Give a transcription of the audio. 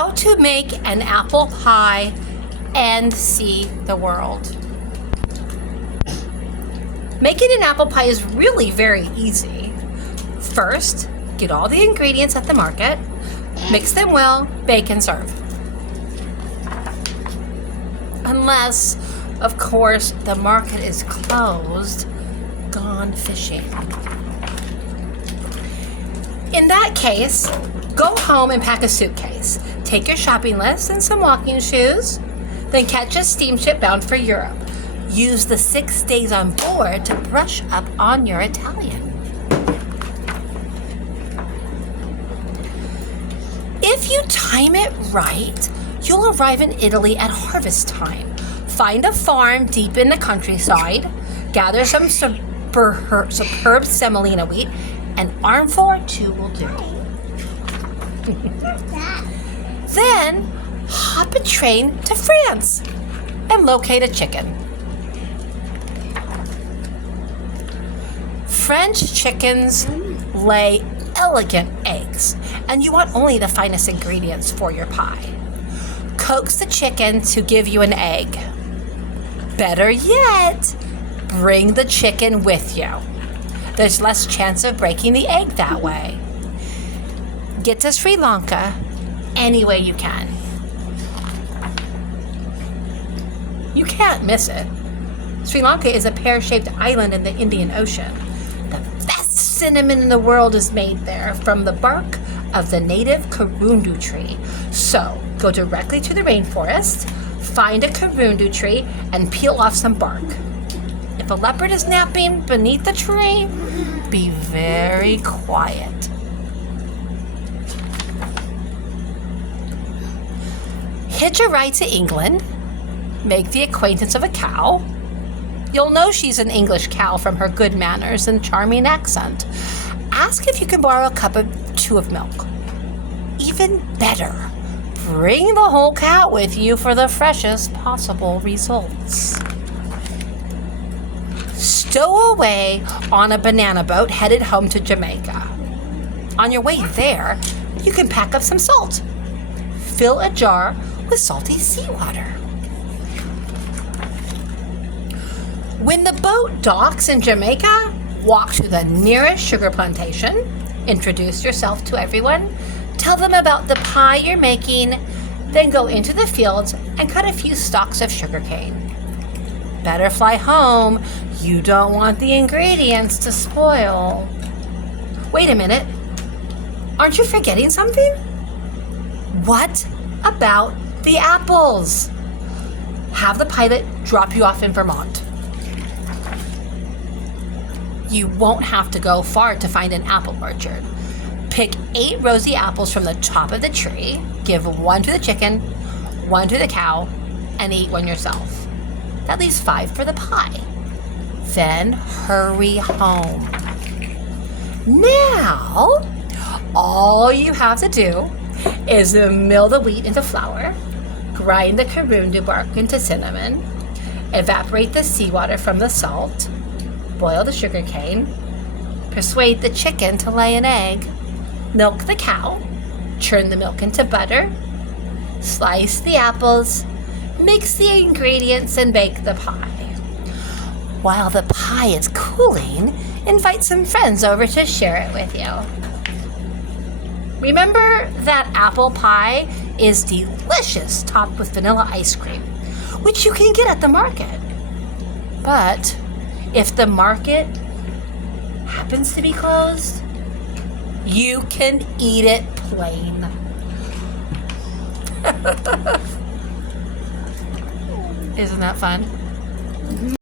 How to make an apple pie and see the world. Making an apple pie is really very easy. First, get all the ingredients at the market, mix them well, bake and serve. Unless, of course, the market is closed, gone fishing. In that case, go home and pack a suitcase. Take your shopping list and some walking shoes. Then catch a steamship bound for Europe. Use the 6 days on board to brush up on your Italian. If you time it right, you'll arrive in Italy at harvest time. Find a farm deep in the countryside, gather some superb semolina wheat. An armful or two will do. Then hop a train to France and locate a chicken. French chickens lay elegant eggs, and you want only the finest ingredients for your pie. Coax the chicken to give you an egg. Better yet, bring the chicken with you. There's less chance of breaking the egg that way. Get to Sri Lanka any way you can. You can't miss it. Sri Lanka is a pear-shaped island in the Indian Ocean. The best cinnamon in the world is made there from the bark of the native karundu tree. So, go directly to the rainforest, find a karundu tree, and peel off some bark. If a leopard is napping beneath the tree, be very quiet. Hitch a ride to England. Make the acquaintance of a cow. You'll know she's an English cow from her good manners and charming accent. Ask if you can borrow a cup or two of milk. Even better, bring the whole cow with you for the freshest possible results. Stow away on a banana boat headed home to Jamaica. On your way there, you can pack up some salt. Fill a jar with salty seawater. When the boat docks in Jamaica, walk to the nearest sugar plantation, introduce yourself to everyone, tell them about the pie you're making, then go into the fields and cut a few stalks of sugarcane. Better fly home. You don't want the ingredients to spoil. Wait a minute. Aren't you forgetting something? What about the apples? Have the pilot drop you off in Vermont. You won't have to go far to find an apple orchard. Pick 8 rosy apples from the top of the tree. Give 1 to the chicken, 1 to the cow, and eat 1 yourself. That leaves 5 for the pie. Then hurry home. Now, all you have to do is mill the wheat into flour, grind the karundu bark into cinnamon, evaporate the seawater from the salt, boil the sugarcane, persuade the chicken to lay an egg, milk the cow, churn the milk into butter, slice the apples, mix the ingredients, and bake the pie. While the pie is cooling, invite some friends over to share it with you. Remember that apple pie is delicious topped with vanilla ice cream, which you can get at the market. But if the market happens to be closed, you can eat it plain. Isn't that fun?